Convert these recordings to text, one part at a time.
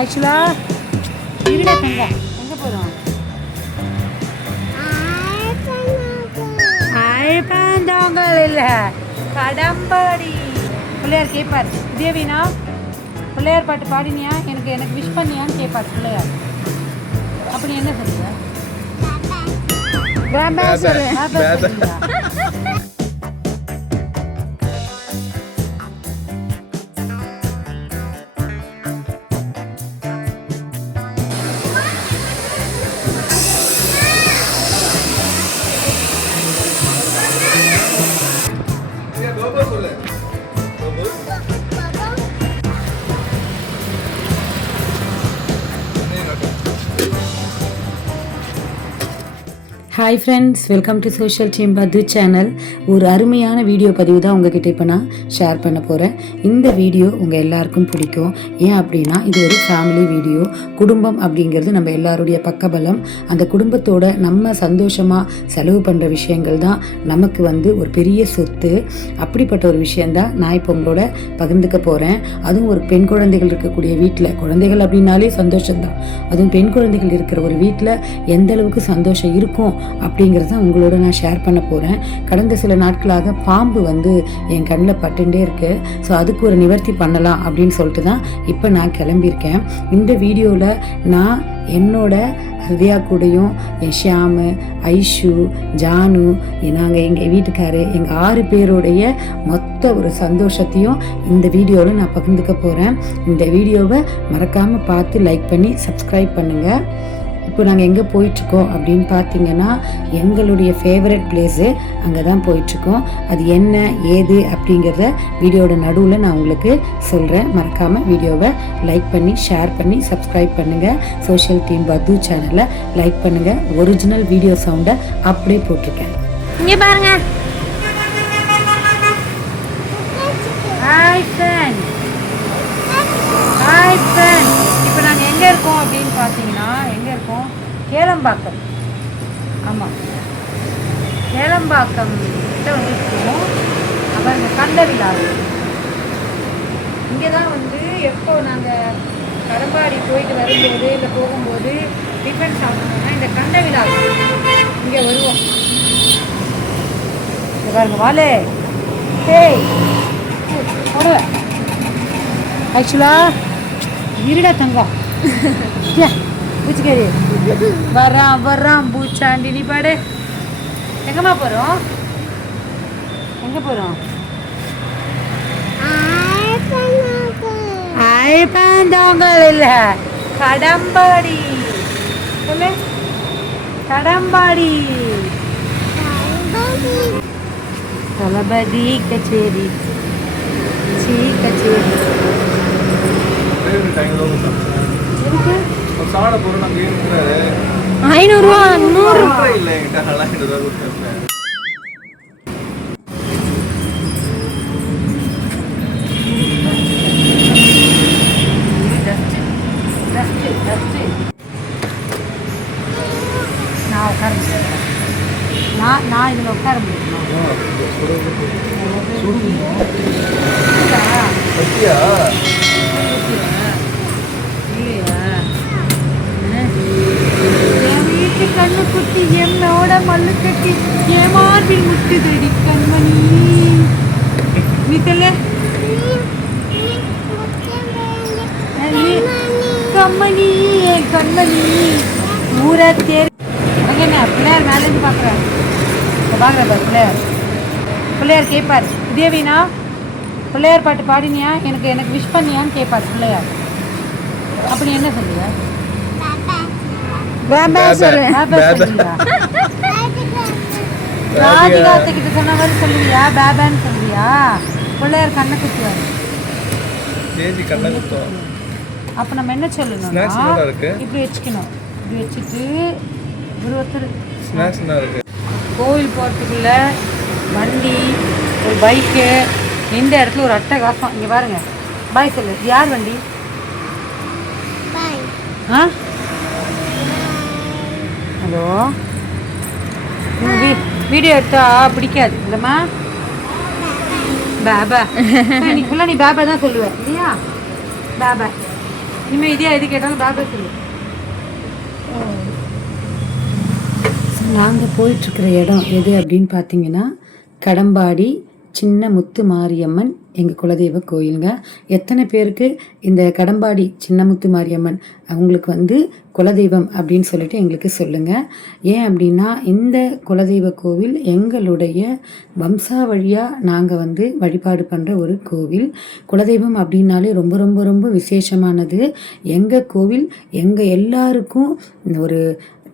ஆக்சுவலாக இருடா தங்கா எங்கே போகிறோம்? ஐப்பந்தாங்கல் இல்லை, கடம்பாடி. பிள்ளையார் கேட்பார், தேவினா பிள்ளையார் பாட்டு பாடினியா, எனக்கு விஷ் பண்ணியான்னு கேட்பார் பிள்ளையார். அப்படி என்ன சொல்லுங்க? Hi friends, welcome to social team பத்து சேனல். ஒரு அருமையான வீடியோ பதிவு தான் உங்ககிட்ட இப்போ நான் ஷேர் பண்ண போகிறேன். இந்த வீடியோ உங்கள் எல்லாருக்கும் பிடிக்கும். ஏன் அப்படின்னா இது ஒரு ஃபேமிலி வீடியோ. குடும்பம் அப்படிங்கிறது நம்ம எல்லாருடைய பக்கபலம். அந்த குடும்பத்தோட நம்ம சந்தோஷமாக செலவு பண்ணுற விஷயங்கள் தான் நமக்கு ஒரு பெரிய சொத்து. அப்படிப்பட்ட ஒரு விஷயந்தான் நான் இப்போ உங்களோட பகிர்ந்துக்க போகிறேன். அதுவும் ஒரு பெண் குழந்தைகள் இருக்கக்கூடிய வீட்டில், குழந்தைகள் அப்படின்னாலே சந்தோஷம்தான், அதுவும் பெண் குழந்தைகள் இருக்கிற ஒரு வீட்டில் எந்த அளவுக்கு சந்தோஷம் இருக்கும் அப்படிங்கிறத உங்களோட நான் ஷேர் பண்ண போகிறேன். கடந்த சில நாட்களாக பாம்பு என் கண்ணில் பட்டுட்டே இருக்கு. ஸோ அதுக்கு ஒரு நிவர்த்தி பண்ணலாம் அப்படின்னு சொல்லிட்டு தான் இப்போ நான் கிளம்பியிருக்கேன். இந்த வீடியோவில் நான் என்னோட ஹிருதயா கூடயும், என் ஷியாமு, ஐஷு, ஜானு, நாங்கள் எங்கள் வீட்டுக்காரு, எங்கள் 6 பேருடைய மொத்த ஒரு சந்தோஷத்தையும் இந்த வீடியோவில் நான் பகிர்ந்துக்க போகிறேன். இந்த வீடியோவை மறக்காமல் பார்த்து லைக் பண்ணி சப்ஸ்கிரைப் பண்ணுங்கள். இப்போ நாங்கள் எங்கே போயிட்டுருக்கோம் அப்படின்னு பார்த்தீங்கன்னா, எங்களுடைய ஃபேவரட் பிளேஸு அங்கே தான் போயிட்டுருக்கோம். அது என்ன ஏது அப்படிங்கிறத வீடியோட நடுவில் நான் உங்களுக்கு சொல்கிறேன். மறக்காமல் வீடியோவை லைக் பண்ணி ஷேர் பண்ணி சப்ஸ்கிரைப் பண்ணுங்கள். சோஷியல் டீம் பத்து சேனலை லைக் பண்ணுங்கள். ஒரிஜினல் வீடியோ சவுண்டை அப்படியே போட்டிருக்கேன். இங்கே பாருங்க. Hi friend, hi friend. இப்போ நாங்கள் எங்கே இருக்கோம் அப்படின்னு பார்த்தீங்கன்னா, எங்கே இருக்கோம்? கேளம்பாக்கம். ஆமாம், கேளம்பாக்கம் கிட்ட இருக்கோம். அப்புறம் இந்த கண்டவிழா இங்கே தான் எப்போ நாங்கள் கடம்பாடி போயிட்டு வரும்போது இல்லை போகும்போது டிஃபன் சாப்பிட்டோம்னா இந்த கண்டவிழா இங்கே வருவோம். இங்கே பாருங்க, வாலே ஹேய் போடுவேன். ஆக்சுவலாக இருடா தங்கம் பூச்சிக்காரி வர்றான் பூச்சாண்டி. நீ பாடு. எங்கம்மா போகிறோம்? எங்கே போகிறோம்? ஐப்பந்தாங்கல் இல்லை, கடம்பாடி. சொல்லு, கடம்பாடி. தளபதி கச்சேரி, கச்சேரி ஐநூறுவா 100 இல்லை என்கிட்ட. அதெல்லாம் என்கிட்ட கொடுத்துருப்பேன். நான் உட்கார முடியும், நான் இதில் உட்கார முடியுமா? கண்ணு குட்டி என்னோட மல்லு கட்டி ஏமார்பில் முட்டுதடி கண்மணி. நீ சொல்ல கம்மணி, என் கண்மணி. ஊரை தேர் என்ன பிள்ளையார் மேலேருந்து பார்க்குறேன். பார்க்குறப்ப பிள்ளையார் கேட்பார், தேவினா பிள்ளையார் பாட்டு பாடினியா, எனக்கு விஷ் பண்ணியான்னு கேட்பார் பிள்ளையார். அப்படி என்ன சொல்லுங்க? ராதிகாத்த கிட்ட சொன்ன மாதிரி சொல்லுவியா? பேபான்னு சொல்லுவியா? பிள்ளையார் கண்ணை குத்துவார். அப்ப நம்ம என்ன சொல்லணும்? இப்படி வச்சுக்கணும். இப்படி வச்சுட்டு ஒருத்தர் கோவில் போகிறதுக்குள்ள வண்டி, ஒரு பைக்கு, இந்த இடத்துல ஒரு அட்டகாசம். இங்கே பாருங்க, பாய் சொல்லு. யார் வண்டி? ஆ ஹலோ, வீடியோ எடுத்தா பிடிக்காது இல்லைம்மா? பேபா நீ ஃபுல்லாக நீ பேபா தான் சொல்லுவேன் இல்லையா? பேபா இனிமேல் இதே எது கேட்டாலும் பாபா சொல்லு. நாங்கள் போயிட்டுருக்கிற இடம் எது அப்படின்னு பார்த்தீங்கன்னா கடம்பாடி சின்ன முத்து மாரியம்மன் எங்கள் குலதெய்வ கோயிலுங்க. எத்தனை பேருக்கு இந்த கடம்பாடி சின்ன முத்து மாரியம்மன் அவங்களுக்கு வந்து குலதெய்வம் அப்படின்னு சொல்லிட்டு எங்களுக்கு சொல்லுங்கள். ஏன் அப்படின்னா இந்த குலதெய்வ கோவில் எங்களுடைய வம்சாவழியாக நாங்கள் வந்து வழிபாடு பண்ணுற ஒரு கோவில். குலதெய்வம் அப்படின்னாலே ரொம்ப ரொம்ப ரொம்ப விசேஷமானது. எங்கள் கோவில் எங்கள் எல்லாருக்கும் ஒரு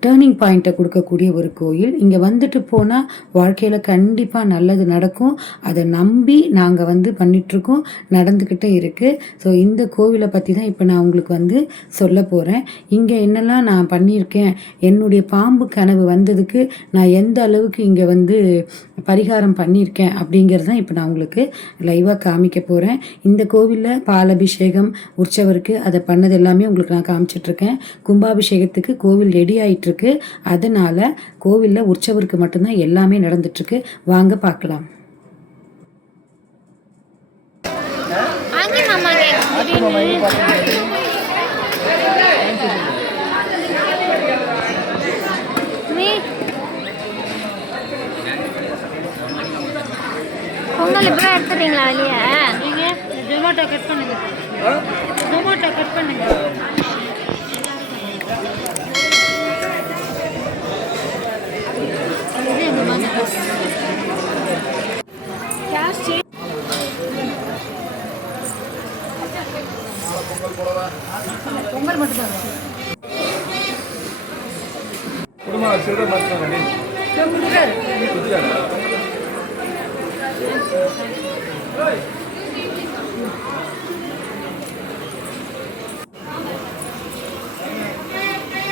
டேர்னிங் பாயிண்ட்டை கொடுக்கக்கூடிய ஒரு கோயில். இங்கே வந்துட்டு போனால் வாழ்க்கையில் கண்டிப்பாக நல்லது நடக்கும். அதை நம்பி நாங்கள் வந்து பண்ணிகிட்ருக்கோம், நடந்துக்கிட்டே இருக்குது. ஸோ இந்த கோவிலை பற்றி தான் இப்போ நான் உங்களுக்கு வந்து சொல்ல போகிறேன். இங்கே என்னெல்லாம் நான் பண்ணியிருக்கேன், என்னுடைய பாம்பு கனவு வந்ததுக்கு நான் எந்த அளவுக்கு இங்கே வந்து பரிகாரம் பண்ணியிருக்கேன் அப்படிங்கிறது தான் இப்போ நான் உங்களுக்கு லைவாக காமிக்க போகிறேன். இந்த கோவிலில் பாலபிஷேகம் உற்சவருக்கு அதை பண்ணது எல்லாமே உங்களுக்கு நான் காமிச்சிட்ருக்கேன். கும்பாபிஷேகத்துக்கு கோவில் ரெடி ஆகிட்டு இருக்கு. அதனால கோவிலில் உற்சவருக்கு மட்டும்தான் எல்லாமே நடந்துட்டுருக்கு. வாங்க பார்க்கலாம். பொங்கல் இப்போ எடுத்துறீங்களா வெளியே? நீங்கள் டொமேட்டோ கட் பண்ணுங்க, டொமேட்டோ கட் பண்ணுங்க. பொங்கல் மட்டும் குடும்ப சிறுட மாட்டாங்க.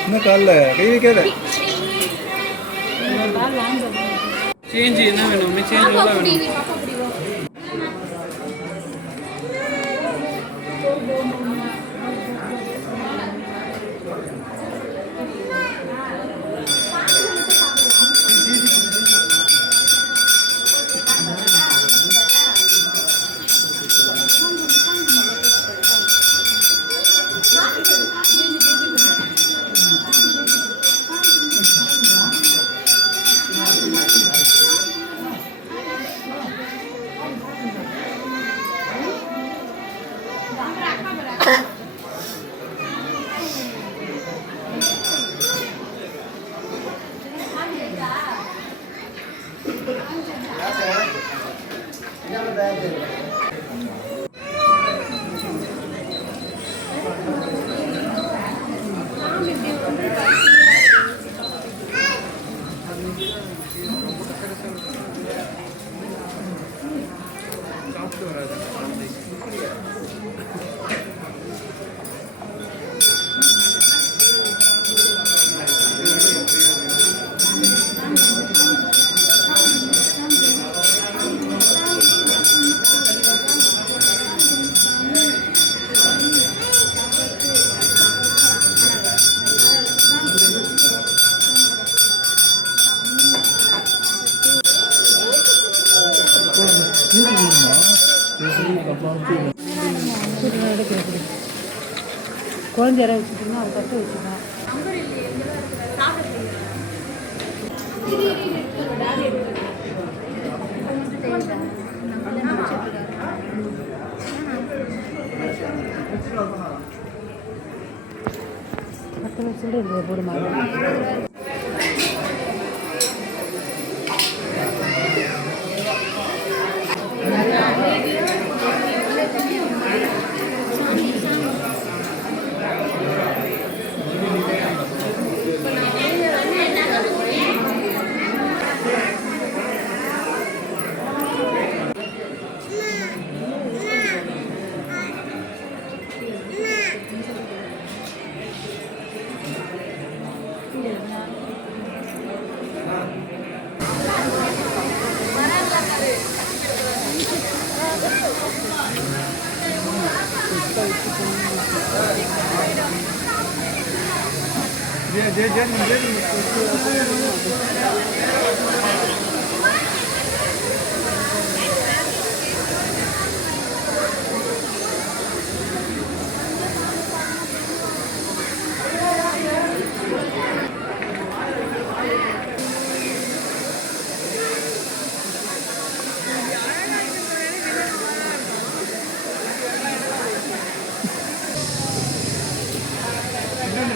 இன்னும் காலைல கை வைக்காத. சேஞ்சு என்ன வேணும்? சேஞ்ச் எவ்வளோ வேணும்? குழந்தை யாராவது வச்சுட்டீங்கன்னா அது கட்டு வச்சுக்கலாம். கட்டு வச்சுட்டு இதில் போடு மாதிரி.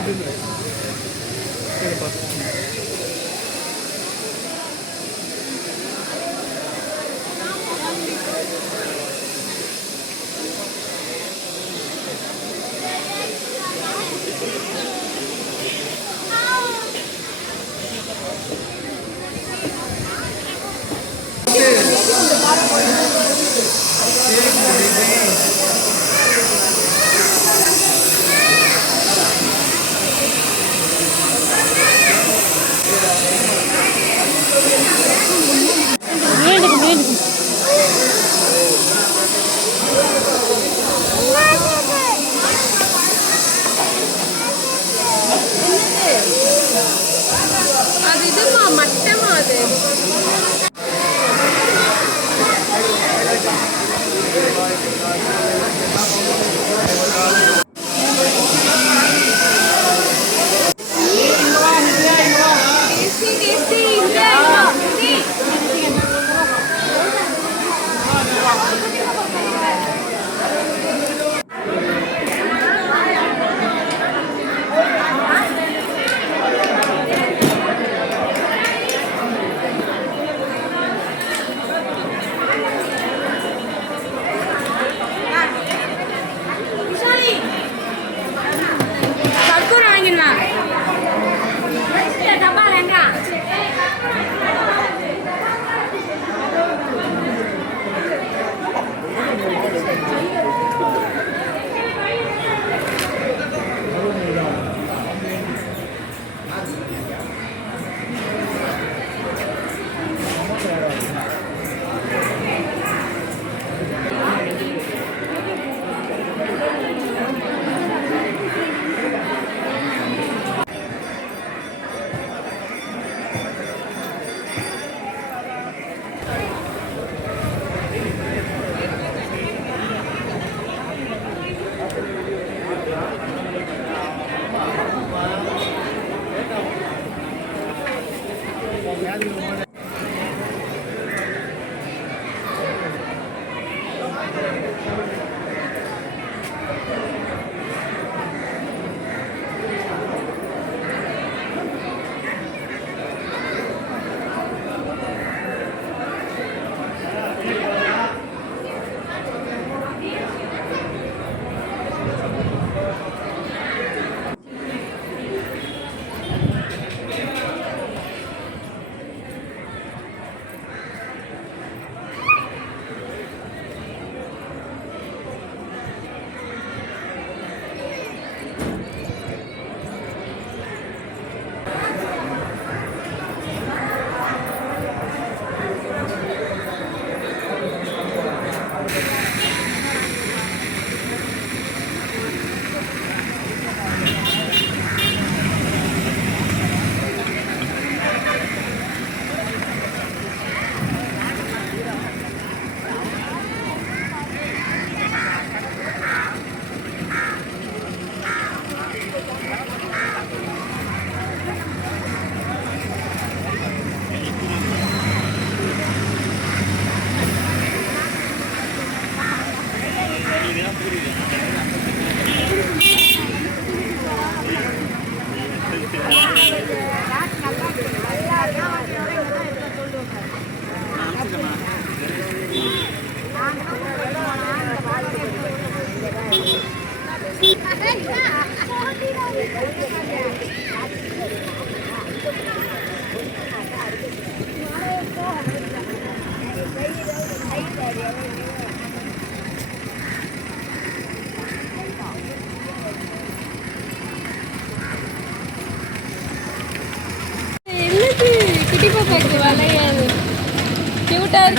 கீழே பார்த்து அது இதுமா மட்டமா அது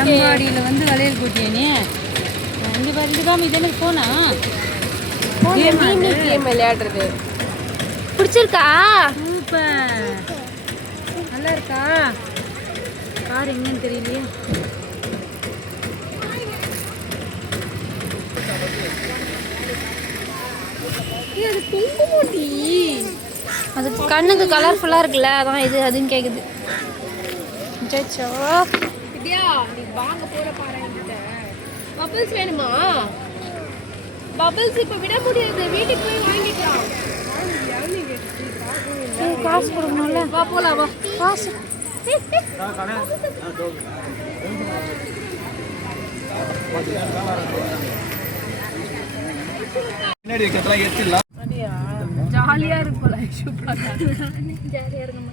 அங்காடியில் வந்து வளையல் கூட்டியனே இங்கே பாருங்கதான் இதே போனா கேம் விளையாடுறது பிடிச்சிருக்கா? சூப்பர், நல்லா இருக்கா? கார் எங்கன்னு தெரியலையே. அது கண்ணுக்கு கலர்ஃபுல்லா இருக்குல்ல, அதான் இது அதுன்னு கேக்குது. பபிள்ஸ் வேணுமா? பபிள்ஸ் இப்ப விட முடியாது, வீட்டுக்கு போய் வாங்கிக்கலாம். காசு கொடுக்கணும்ல. வா போலாம் வா. காசு. பின்னாடி கட்டலாம் ஏற்றிடலாம். ஜாலியா இருக்கும்ல ஐஷு பார்த்தா. ஜாலியா இருக்கும்.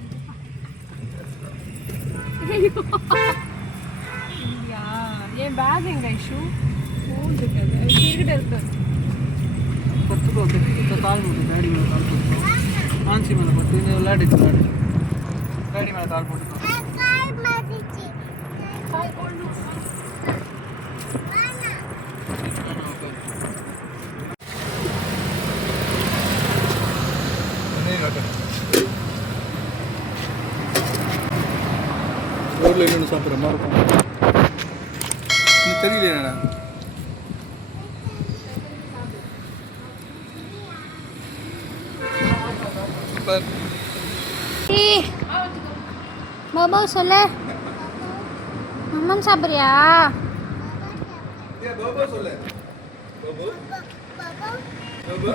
ஏன் பேக் எங்க ஐஷு? ஃபோன் இருக்குது. கிட்ட இருக்கு. பத்துக்கோ கால் போட்டு டேடி மேலே கால் போட்டுக்கோ. ஆன்சி மேலே பட்டு இந்த விளையாடிட்டு விளையாடு. டேடி மேலே கால் போட்டுக்கோ. ரோட்ல இன்னொன்று சாப்பிட்ற மாதிரி இருக்கும். இன்னும் தெரியலையா? சூப்பர். பாபா சொல்லு. மம்மம் சாப்பிட்றியா? பாபா சொல்லு. பாபா. பாபா.